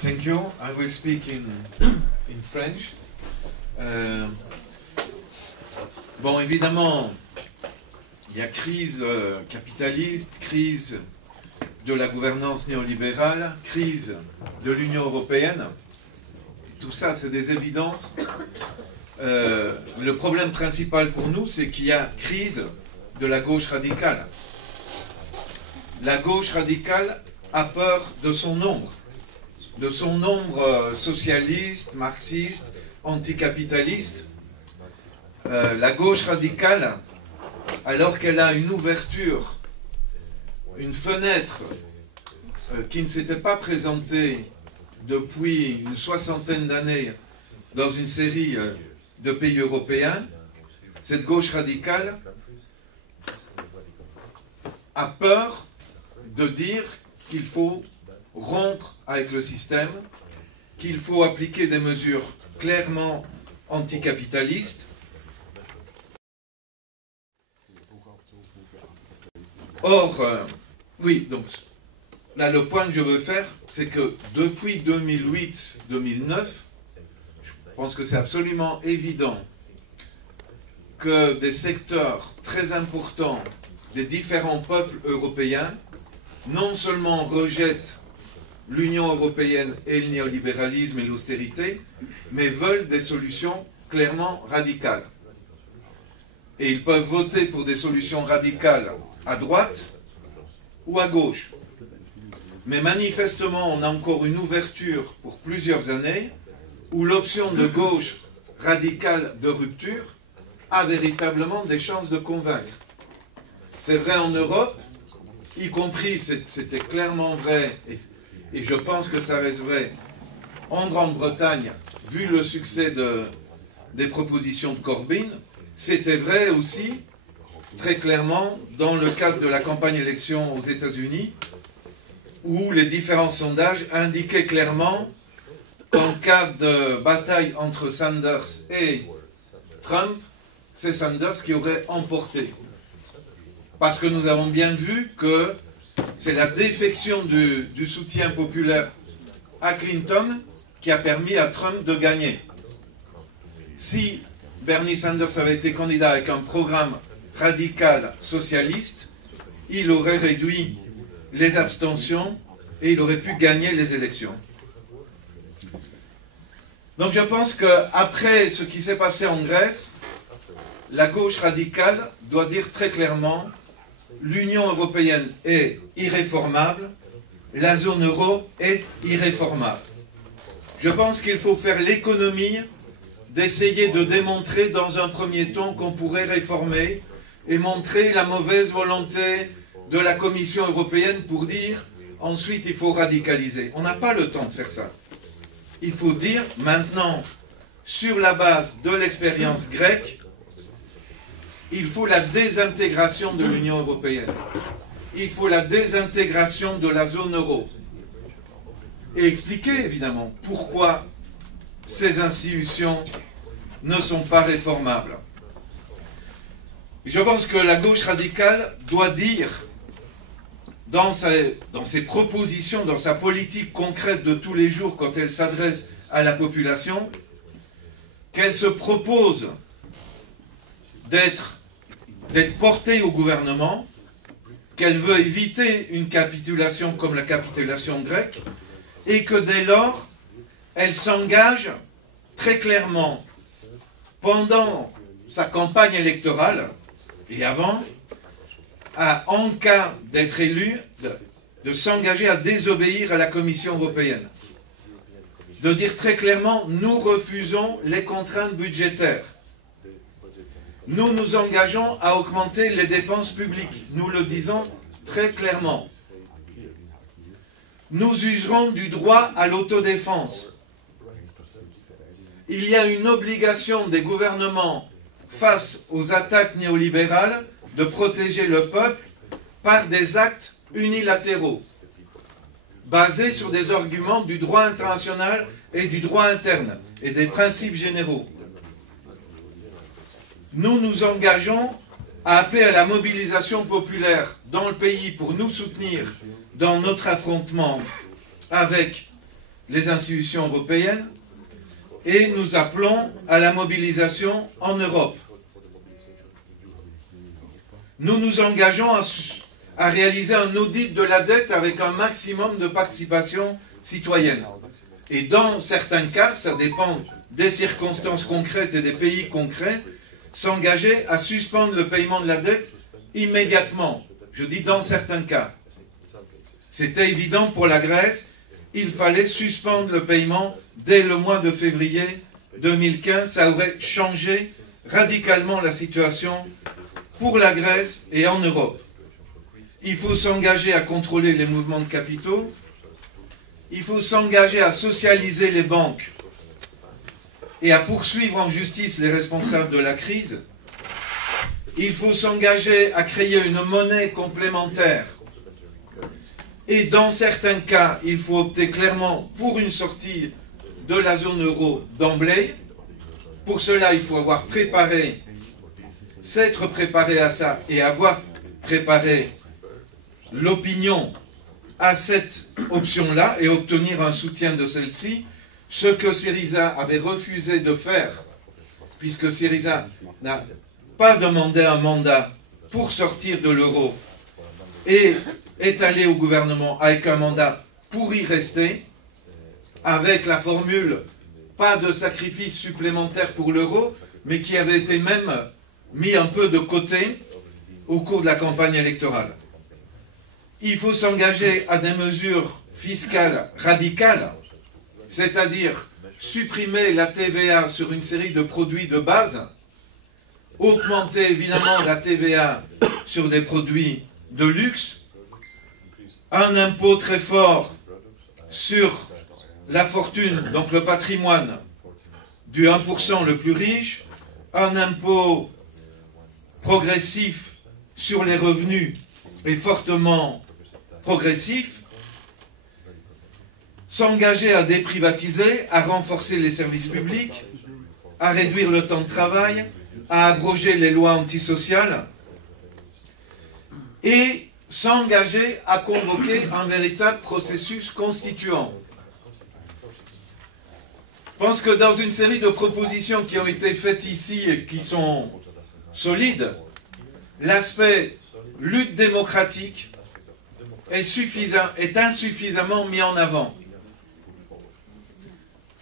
Thank you. I will speak in French. Bon, évidemment, il y a crise capitaliste, crise de la gouvernance néolibérale, crise de l'Union européenne. Tout ça, c'est des évidences. Le problème principal pour nous, c'est qu'il y a crise de la gauche radicale. La gauche radicale a peur de son nombre socialiste, marxiste, anticapitaliste. La gauche radicale, alors qu'elle a une ouverture, une fenêtre qui ne s'était pas présentée depuis une soixantaine d'années dans une série de pays européens, cette gauche radicale a peur de dire qu'il faut rompre avec le système, qu'il faut appliquer des mesures clairement anticapitalistes. Or, oui, donc là le point que je veux faire, c'est que depuis 2008-2009, je pense que c'est absolument évident que des secteurs très importants des différents peuples européens non seulement rejettent l'Union européenne et le néolibéralisme et l'austérité, mais veulent des solutions clairement radicales. Et ils peuvent voter pour des solutions radicales à droite ou à gauche. Mais manifestement, on a encore une ouverture pour plusieurs années où l'option de gauche radicale de rupture a véritablement des chances de convaincre. C'est vrai en Europe, y compris, c'était clairement vrai, et je pense que ça reste vrai, en Grande-Bretagne, vu le succès des propositions de Corbyn, c'était vrai aussi, très clairement, dans le cadre de la campagne élection aux États-Unis, où les différents sondages indiquaient clairement qu'en cas de bataille entre Sanders et Trump, c'est Sanders qui aurait emporté. Parce que nous avons bien vu que c'est la défection du soutien populaire à Clinton qui a permis à Trump de gagner. Si Bernie Sanders avait été candidat avec un programme radical socialiste, il aurait réduit les abstentions et il aurait pu gagner les élections. Donc je pense qu'après ce qui s'est passé en Grèce, la gauche radicale doit dire très clairement: l'Union européenne est irréformable, la zone euro est irréformable. Je pense qu'il faut faire l'économie d'essayer de démontrer dans un premier temps qu'on pourrait réformer et montrer la mauvaise volonté de la Commission européenne pour dire ensuite il faut radicaliser. On n'a pas le temps de faire ça. Il faut dire maintenant, sur la base de l'expérience grecque, il faut la désintégration de l'Union européenne. Il faut la désintégration de la zone euro. Et expliquer, évidemment, pourquoi ces institutions ne sont pas réformables. Je pense que la gauche radicale doit dire, dans ses propositions, dans sa politique concrète de tous les jours, quand elle s'adresse à la population, qu'elle se propose d'être portée au gouvernement, qu'elle veut éviter une capitulation comme la capitulation grecque, et que dès lors, elle s'engage très clairement, pendant sa campagne électorale, et avant, en cas d'être élue, de s'engager à désobéir à la Commission européenne. De dire très clairement, nous refusons les contraintes budgétaires. Nous nous engageons à augmenter les dépenses publiques. Nous le disons très clairement. Nous userons du droit à l'autodéfense. Il y a une obligation des gouvernements face aux attaques néolibérales de protéger le peuple par des actes unilatéraux, basés sur des arguments du droit international et du droit interne et des principes généraux. Nous nous engageons à appeler à la mobilisation populaire dans le pays pour nous soutenir dans notre affrontement avec les institutions européennes et nous appelons à la mobilisation en Europe. Nous nous engageons à réaliser un audit de la dette avec un maximum de participation citoyenne. Et dans certains cas, ça dépend des circonstances concrètes et des pays concrets, s'engager à suspendre le paiement de la dette immédiatement. Je dis dans certains cas. C'était évident pour la Grèce, il fallait suspendre le paiement dès le mois de février 2015. Ça aurait changé radicalement la situation pour la Grèce et en Europe. Il faut s'engager à contrôler les mouvements de capitaux. Il faut s'engager à socialiser les banques et à poursuivre en justice les responsables de la crise. Il faut s'engager à créer une monnaie complémentaire. Et dans certains cas, il faut opter clairement pour une sortie de la zone euro d'emblée. Pour cela, il faut avoir préparé, s'être préparé à ça et avoir préparé l'opinion à cette option-là et obtenir un soutien de celle-ci, ce que Syriza avait refusé de faire, puisque Syriza n'a pas demandé un mandat pour sortir de l'euro et est allé au gouvernement avec un mandat pour y rester, avec la formule pas de sacrifice supplémentaire pour l'euro, mais qui avait été même mis un peu de côté au cours de la campagne électorale. Il faut s'engager à des mesures fiscales radicales, c'est-à-dire supprimer la TVA sur une série de produits de base, augmenter évidemment la TVA sur des produits de luxe, un impôt très fort sur la fortune, donc le patrimoine du 1% le plus riche, un impôt progressif sur les revenus et fortement progressif, s'engager à déprivatiser, à renforcer les services publics, à réduire le temps de travail, à abroger les lois antisociales et s'engager à convoquer un véritable processus constituant. Je pense que dans une série de propositions qui ont été faites ici et qui sont solides, l'aspect lutte démocratique est insuffisamment mis en avant.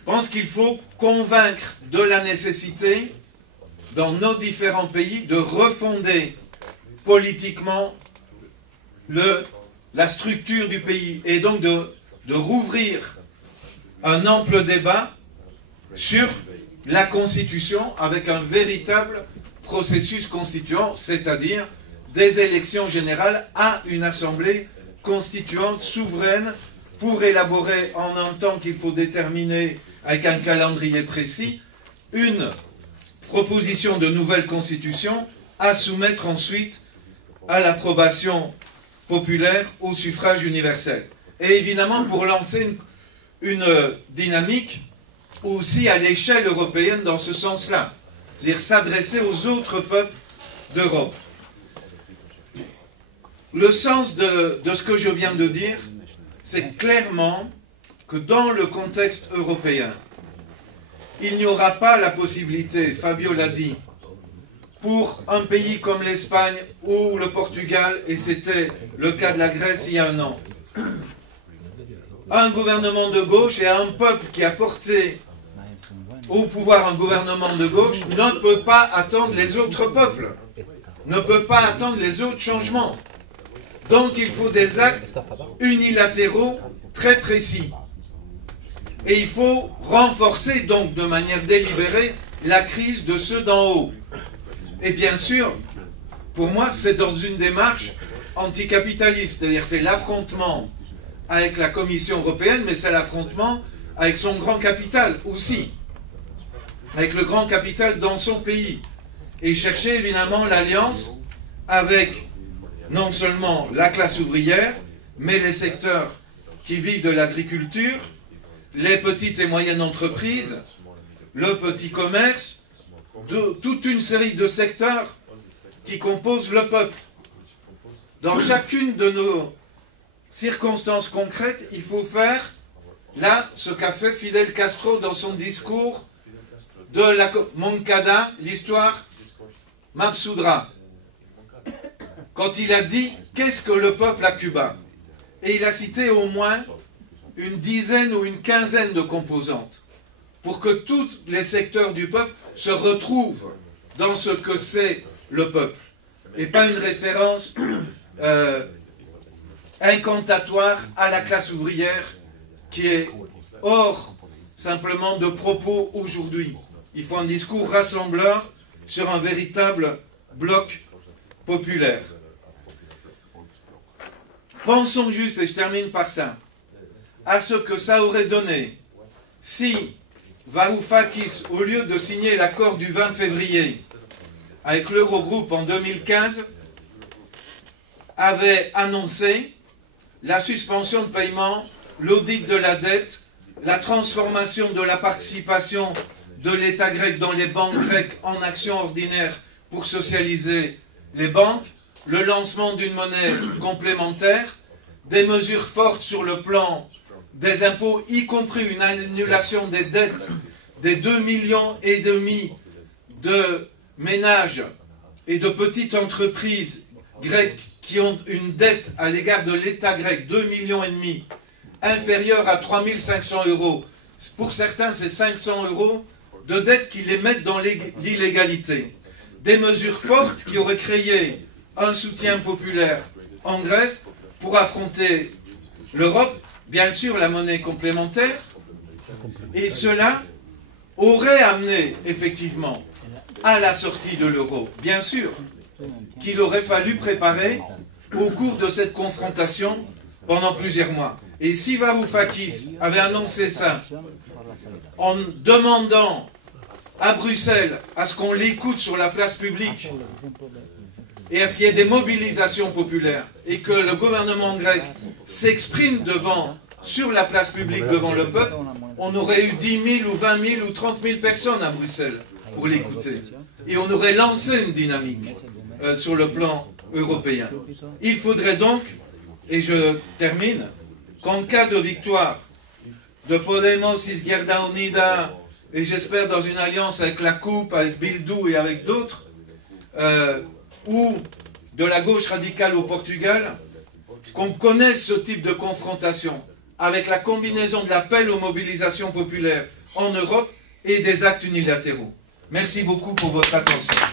Je pense qu'il faut convaincre de la nécessité, dans nos différents pays, de refonder politiquement la structure du pays et donc de rouvrir un ample débat sur la Constitution avec un véritable processus constituant, c'est-à-dire des élections générales à une assemblée constituante souveraine pour élaborer en un temps qu'il faut déterminer avec un calendrier précis une proposition de nouvelle constitution à soumettre ensuite à l'approbation populaire au suffrage universel. Et évidemment pour lancer une dynamique aussi à l'échelle européenne dans ce sens-là, c'est-à-dire s'adresser aux autres peuples d'Europe. Le sens de ce que je viens de dire, c'est clairement que dans le contexte européen, il n'y aura pas la possibilité, Fabio l'a dit, pour un pays comme l'Espagne ou le Portugal, et c'était le cas de la Grèce il y a un an, un gouvernement de gauche et un peuple qui a porté au pouvoir un gouvernement de gauche ne peut pas attendre les autres peuples, ne peut pas attendre les autres changements. Donc il faut des actes unilatéraux très précis. Et il faut renforcer donc de manière délibérée la crise de ceux d'en haut. Et bien sûr, pour moi, c'est dans une démarche anticapitaliste, c'est-à-dire c'est l'affrontement avec la Commission européenne, mais c'est l'affrontement avec son grand capital aussi, avec le grand capital dans son pays, et chercher évidemment l'alliance avec non seulement la classe ouvrière, mais les secteurs qui vivent de l'agriculture, les petites et moyennes entreprises, le petit commerce, toute une série de secteurs qui composent le peuple. Dans chacune de nos circonstances concrètes, il faut faire là, ce qu'a fait Fidel Castro dans son discours de la Moncada, l'histoire Mabsoudra, quand il a dit « Qu'est-ce que le peuple à Cuba ?» Et il a cité au moins une dizaine ou une quinzaine de composantes pour que tous les secteurs du peuple se retrouvent dans ce que c'est le peuple, et pas une référence incantatoire à la classe ouvrière qui est hors simplement de propos aujourd'hui. Il faut un discours rassembleur sur un véritable bloc populaire. Pensons juste, et je termine par ça, à ce que ça aurait donné si Varoufakis, au lieu de signer l'accord du 20 février avec l'Eurogroupe en 2015, avait annoncé la suspension de paiement, l'audit de la dette, la transformation de la participation de l'État grec dans les banques grecques en actions ordinaires pour socialiser les banques, le lancement d'une monnaie complémentaire, des mesures fortes sur le plan des impôts, y compris une annulation des dettes des 2,5 millions de ménages et de petites entreprises grecques qui ont une dette à l'égard de l'État grec, 2,5 millions, inférieure à 3 500 €. Pour certains, c'est 500 € de dette qui les mettent dans l'illégalité. Des mesures fortes qui auraient créé un soutien populaire en Grèce pour affronter l'Europe, bien sûr la monnaie complémentaire, et cela aurait amené effectivement à la sortie de l'euro. Bien sûr qu'il aurait fallu préparer au cours de cette confrontation pendant plusieurs mois. Et si Varoufakis avait annoncé ça en demandant à Bruxelles à ce qu'on l'écoute sur la place publique et à ce qu'il y ait des mobilisations populaires et que le gouvernement grec s'exprime sur la place publique devant le peuple, on aurait eu 10 000 ou 20 000 ou 30 000 personnes à Bruxelles pour l'écouter. Et on aurait lancé une dynamique sur le plan européen. Il faudrait donc, et je termine, qu'en cas de victoire de Podemos, Izquierda Unida, et j'espère dans une alliance avec la Coupe, avec Bildu et avec d'autres, ou de la gauche radicale au Portugal, qu'on connaisse ce type de confrontation avec la combinaison de l'appel aux mobilisations populaires en Europe et des actes unilatéraux. Merci beaucoup pour votre attention.